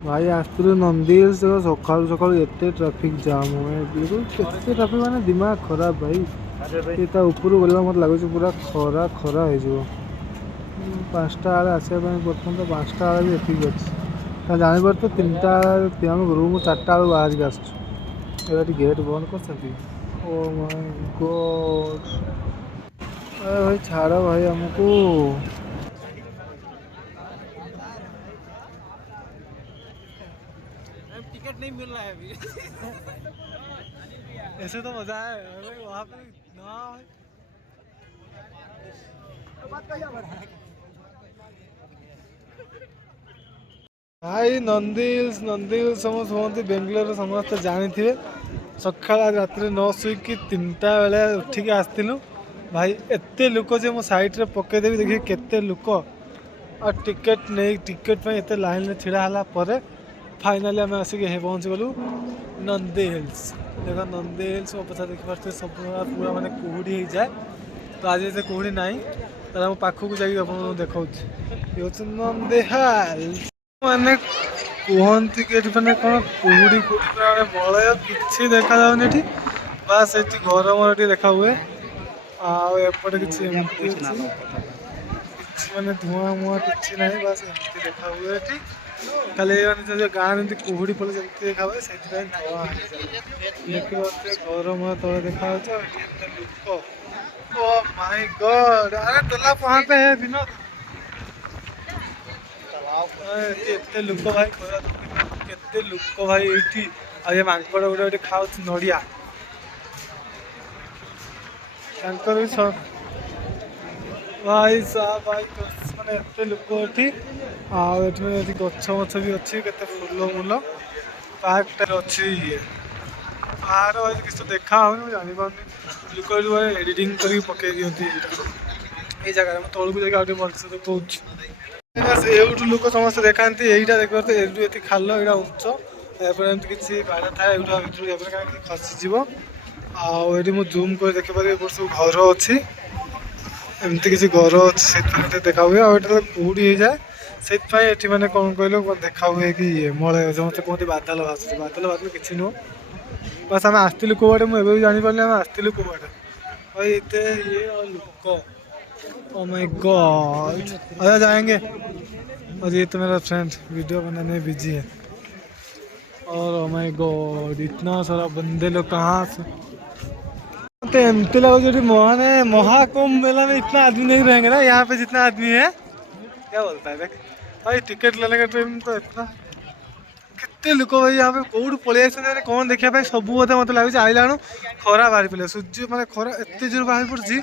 भाई आसलु नंदी हिल्स देखो सकालू सकालू एत ट्राफिक जाम हुए बिल्कुल केते ट्राफिक माने दिमाग खराब भाई। ये ऊपर गला मत लगुच पूरा खरा खरा हो 5टा बेले आसवाई पड़ता तो 5टा बेले भी एतिक अच्छे जापर तो 3टा आम रूम 4टा बेलू बाहर आस गेट बंद कर ओ माय गॉड अरे भाई छाड़ भाई हमको टिकट नहीं मिल रहा है अभी ऐसे तो मजा है वहाँ पे ना भाई नंदी हिल्स समझते बेंगलोर समस्त जानी सका रात न शुक 3टा बेले उठिक आसलु भाई एत लुक जे मो सैड्रे पकईदेवी देखिए केते लुक और टिकेट नहीं टिकेट एत लाइन में छिड़ा है फाइनाली आम आसिक पहुँच गलु नंदी हिल्स देख नंदी हिल्स मो पचा देखिए सब पूरा मानने कुहुड़ी हो जाए तो आज ये कुहुड़ी ना तो पाखक जाइए देखा ये नंदी हिल्स माने कहती कि मैंने कौन कुहुड़ी कुहुड़ी मलय कि देखा जाऊनी बास ये घर मर देखा हुए आपटे किसी माने धुआं मुआ कि ना बास एमती देखा हुए खाली जो गाँव में कुहुड़ी पड़े जमी देखा हुए से घर मुआ तले देखा लुक ओ माय गॉड अरे तालाब वहाँ पे है विनोद एते लुक भाई केते लुक भाई ये आ मांकड़ गोटे खाऊ नड़िया भी सब भाई साहब भाई माने एते लुक ये गछ मछ भी अच्छी के फूल मूल पार्क अच्छी ये पहाड़ भाई किसी तो देखा हो जानी पानी लुक एडिटिंग कर पकई दिखती ये जगह तौक जाकर भलसे देखा लुक समस्त देखा यहीटा देखिए ये खाल यहाँ उच्च एमती किसी बाड़ थाए भर खसीज आठी मुझे जूम कर देखिपारे सब घर अच्छी एमती किसी घर अच्छे देखा हुए आगे कुहुड़ी हो जाए से मैंने कौन कहल देखा हुए कि ये मलय समस्त कहते बादल बादल किसी नुह बस आम आसलु कौटे मुझे भी जापारे आम आसलु कौटे भाई ये लुक ओ माय गॉड अच्छा जाएंगे और ये तो मेरा फ्रेंड वीडियो बनाने में बिजी है और ओ माय गॉड इतना सारा बंदे लोग कहाँ से तो एमती लगे माने महाकुंभ मेला में इतना आदमी नहीं रहेंगे ना यहाँ पे जितना आदमी है क्या बोलता है देख भाई टिकट लेने का टाइम तो इतना केते लोक भाई यहाँ पे कौट पलि आस कौन देखा सब बोधे मत लगे आईला खरा बाहरी पड़े सूर्य माने खरा एत जोर बाहरी पड़ी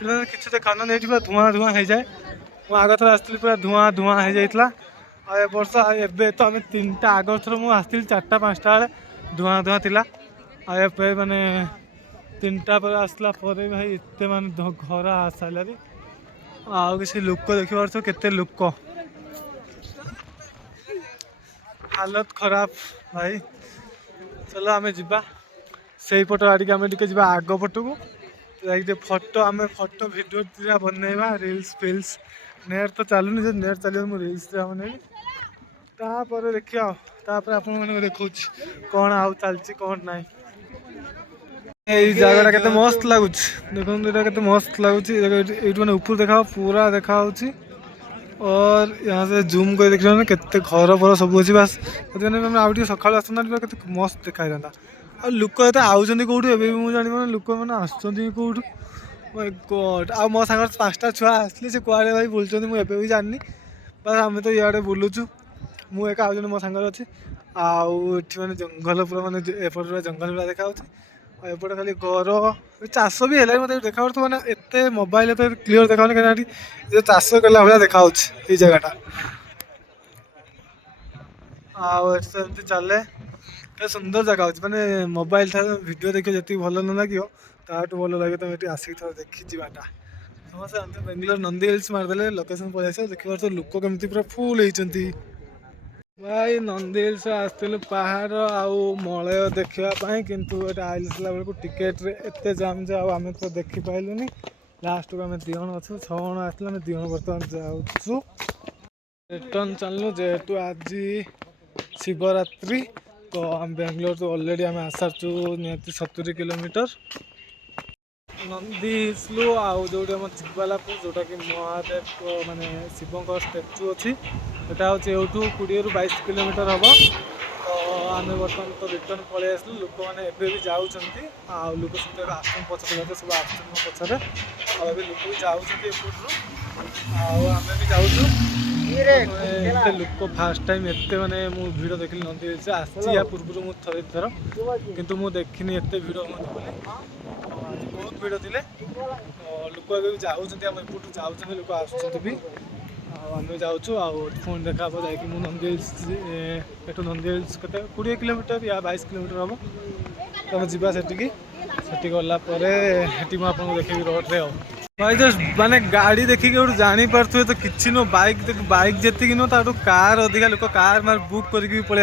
कि देखा ना पूरा धुआं धुआं हो जाए मुझे आग थर आसती पूरा धुआं धुआं हो जाता वर्ष एवं तो आम 3टा आग थर मुझे 4टा 5टा बेले धुआं धुआं थिला आए माने 3टा पर आसला भाई एत मान घर आ सारा आउ किसी लोक देखी पार्थ केते लोक हालत खराब भाई चलो आम जा से पट आड़े आम जा आग पट को फटो आम फटो भिडियो बनवा रिल्स फिल्स नेट तो चलुनी जो नेट चलो मुझे रिल्स बनइबी देखिए आप देखा कौन आउ चलती कौन ना जगह के मस्त लगुच देखते मस्त लगुच मैंने ऊपर देखा पूरा देखा और यहाँ से जूम कर देख रहे केते घर फर सब अच्छी बास मैंने सका आसना मस्त देखा था और लोक ये आउट कौटू ए मुझे जानी लोक मैंने आसुँच माय गॉड आ मो सांग 5टा छुआ आसले से कुआड़े भाई बुलूँ मुझे भी जानी बस आम तो इे बुलुचु मुझे आउन मो सांग अच्छी आठ मैंने जंगल पूरा मैंने एपट पूरा जंगल पूरा देखा एपटे खाली घर चाष भी है मतलब देखा मैंने एत मोबाइल तो क्लीयर देखा कहीं चाष कला भाया देखा ये जगहटा आमती चले सुंदर जगह मैंने मोबाइल था वीडियो देखिए जी भल न लगे ताठू भल लगे तुम ये आसिक थोड़ा देखी जाटा समस्त बेंगलोर नंदी हिल्स मारदे लोकेशन पलि आस देखिए लोक केमती पूरा फुल होती भाई नंदी हिल्स आसलु पहाड़ आउ मलय देखापी कितु आइला बेलू टिकेट एत जाम जे आम तो देखी पाइलुनि लास्ट को आम 2 जण अच्छु 6 जण आसलु 2 जण बर्तमान जाऊँ रिटर्न चलू जेहेतु आज शिवरात्रि तो आम बेंगलोर तो ऑलरेडी आम आसारचु निहती 70 किलोमीटर नंदी हिल्सलु आउ जो चिकबालापुर जोटा कि महादेव माने शिव स्टाच्यू अच्छी यहाँ हूँ एठू 20 ରୁ 22 किलोमीटर हम तो आम बर्तमान तो रिटर्न पलि आसलु लोक मैंने भी जाऊँच लोक सब आसुन पचर सब आसुन पचर आए लोक भी जाऊँच आम भी जाऊँ एते लोक फास्ट टाइम एते माने मु भिड देखली नंदी हिल्स आसी या पूर्व मु थरे थर किंतु मु देखिनी एते भिड होती बोली आज बहुत भिड थिले लोक भी जाऊँच आम एपटू जाऊँ लोक आसुँच भी आम जाऊँ पुणी देखा जाकि मु नंदी हिल्स एटू नंदी हिल्स के 20 किलोमीटर या 22 किलोमीटर हम तो जावा सेठी गलापर मुझे देखी रोड रे भाई जस्ट माने गाड़ी देखिक जानी पारे तो किसी नो बाइक बाइक जी नो कार अधिका लोक कार मार बुक करके पलि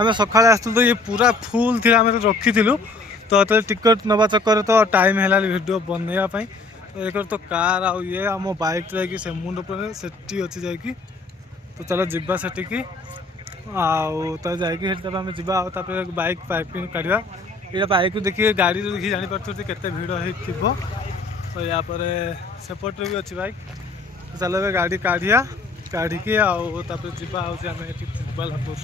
आम सका आसलु तो ये पूरा फुल थी आम रखी तो टिकट नवा चक्कर तो टाइम है वीडियो बनवाई तो एक तो कार आउ ये आम बाइक जाकि से मुंड पर सेठी अच्छी जाकि तो चलो जीवा सेठी आउ तो जाकि जीवा बाइक पार्किंग काढ़ा ये बाइक देखिए गाड़ी देखिए जानीपार केते भिड़ हो तो या पर सेपटे भी अच्छी बाइक तो चलो ए गाड़ी काढ़िया काढ़ी आउे जीवा हूँ चिकबालापुर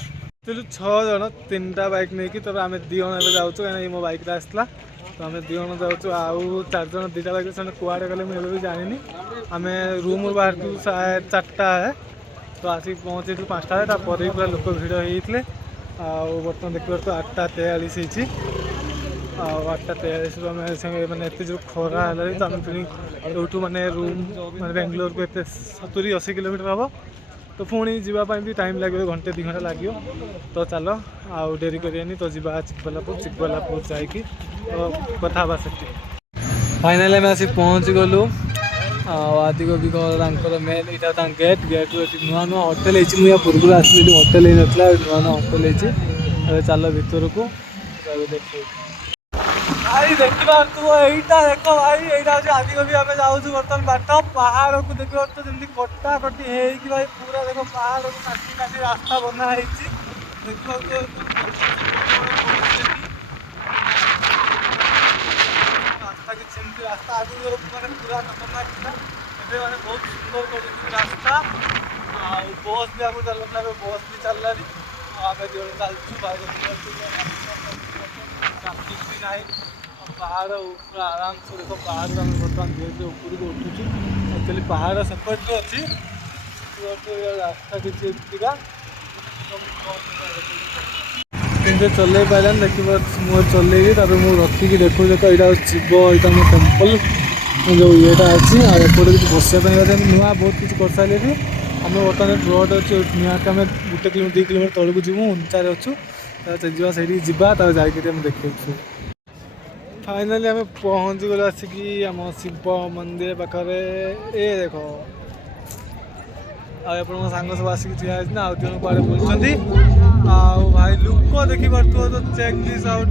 चलु 6 जन 3टा बाइक नहीं कि तब आम 2 जन जाऊँ कहीं मो बाइक आसला तो आम 2 जन जाऊँ आउ 4 जन 2टा बाइक से कुआड़े गले मुझे भी जानी आम रूम बाहर 4टा है तो आसिक पहुँचे 5टा तापर पूरा लोक भिड़ होते बर्तमान देखिए तो 8:43 8:43 मैंने एत जो खरा है तो आम फिर मैंने रूम मैंने बेंगलोर को 70-80 किलोमीटर हम तो पुणी जावाई भी टाइम लगे घंटे 2 घंटा लगे तो चलो आउ डेरी करें तो जा चिकबालापुर जाकि तो कथा से फाइनाली आम आसी पहुँच गलु आदि को भी मेन यहाँ गेट गेट नुआ नुआ होटेल मुझे पूर्व आसली होटेल ही ना नुआ नुआ होटेल है चल भर को देख भाई देखा यहीटा देख भाई यहाँ हूँ आदि को भी आम जाऊँ बर्तमान बाट पहाड़ को देख तो जमी कटा कटी है भाई पूरा देख पहाड़ को काटी काटी रास्ता बनाई रास्ता किसी रास्ता आगे मैंने पूरा खतरनाक था मैंने बहुत सुंदर कर रास्ता बस भी आगे चलता बस भी चलना आम जो चलचु ट्राफिक भी ना पहाड़ पूरा आराम से देख पहाड़ आम बर्तमान धीरे धीरे ऊपर को उठुचु एक्चुअली पहाड़ सेपटे अच्छी रास्ता किसी चल पारान देखिए मुझे चलैली मुझे रखिकी देखो देख यहाँ शिव यहाँ मो टेम्पल जो येटा अच्छी आपोटे किसी बसापी नुआ बहुत किसी कर सारे आम बर्तमान रोड अच्छे निहत आम 1 किलोमीटर 2 किलोमीटर तौक जीवु उंचार अच्छु से जावा जाकि देखु फाइनाली आम पहुँची गलु आसिकी आम शिव मंदिर पाखे ये देख आप सांग सब आसिक ठिया आउ जन कुआड़े बुलुंट भाई लुक देखी पार्थ तो चेक दिस आउट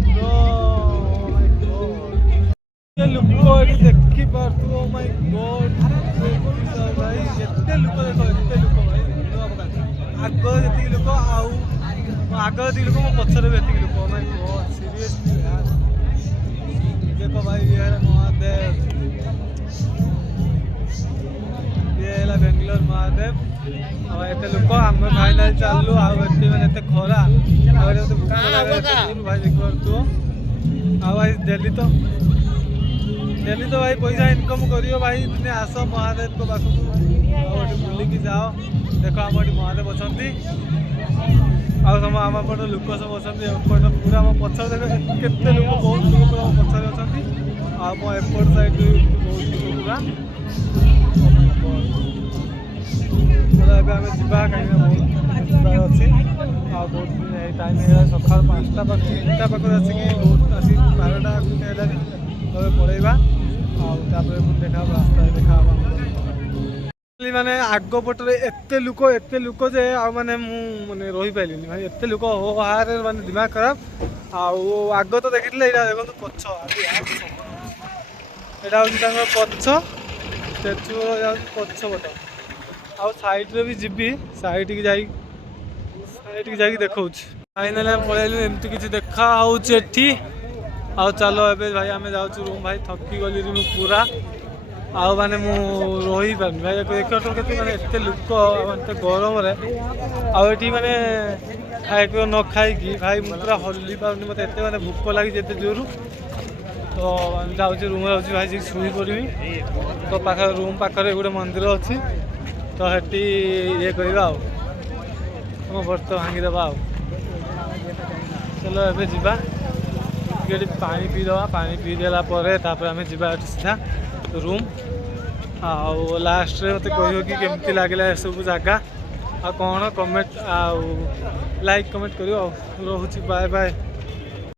लुक देखी पार्थ माय गॉड भाई एते लुक देख एते लुक भाई आग जी लोक आग जी लोक मो पचर भी ये लोक माय गॉड सीरियसली यार देखो भाई ये है महादेव ये है बेंगलोर महादेव एत लोक आम फाइनाल चलू आते खरा भाई देख भाई डेली तो भाई पैसा इनकम करियो भाई तुम आस महादेव को पाखक बुलिकी जाओ देख आम महादेव अच्छा आम आम पट लोक सब अच्छा पूरा आम पचर देख केते लोक बहुत लोक पूरा पचर अच्छा आम एपट साइड बहुत लोक पूरा आम जा कहीं अच्छी बहुत दिन टाइम है सका 5टा 3टा पाखे आसिक बहुत आसिक 12टा है पलैबा आपर देखा रास्ता देखा माने आग पटरे एते लुक जे माने माने रही पाइली भाई एते लुक हो हार माने दिमाग खराब आग तो देखी देखो पछ यहाँ हूँ पछ स्टेचू पछ पट आउ साइड भी जीवी साइड की जाई ଏଠିକି ଯାଇକି ଦେଖାଉଛି। ଫାଇନାଲି ଆମେ ପଳେଇଲୁ, ଏମିତି କିଛି ଦେଖା ହେଉଛି ଏଠି। ଆଉ ଚାଲ ଏବେ ଭାଇ ଆମେ ଯାଉଛୁ ରୁମ୍। ଭାଇ ଥକି ଗଲିଣି ମୁଁ ପୁରା, ଆଉ ମାନେ ମୁଁ ରହିପାରୁନି ଭାଇ। ଦେଖିବ ତ କେତେ ମାନେ ଏତେ ଲୋକ ଏତେ ଗରମରେ, ଆଉ ଏଠି ମାନେ ଖାଇବା ନ ଖାଇକି ଭାଇ ମୁଁ ପୁରା ହଲି ପାରୁନି। ମୋତେ ଏତେ ମାନେ ଭୋକ ଲାଗିଛି ଏତେ ଜୋରୁ। ତ ଯାଉଛି ରୁମ୍ ଯାଉଛି ଭାଇ, ଯାଇକି ଶୋଇ ପଡ଼ିବି। ତ ପାଖରେ ରୁମ୍ ପାଖରେ ଗୋଟେ ମନ୍ଦିର ଅଛି, ତ ସେଠି ଇଏ କରିବା ଆଉ ଆମ ବ୍ରତ ଭାଙ୍ଗିଦେବା ଆଉ। ଚାଲ ଏବେ ଯିବା ଟିକେ ଏଠି ପାଣି ପିଇଦେବା। ପାଣି ପିଇଦେଲା ପରେ ତାପରେ ଆମେ ଯିବା ଏଠି ସିଧା ରୁମ୍। ଆଉ ଲାଷ୍ଟରେ ମୋତେ କହିବ କି କେମିତି ଲାଗିଲା ଏସବୁ ଜାଗା, ଆଉ କ'ଣ କମେଣ୍ଟ ଆଉ ଲାଇକ୍ କମେଣ୍ଟ କରିବ ଆଉ। ରହୁଛି, ବାଏ ବାଏ।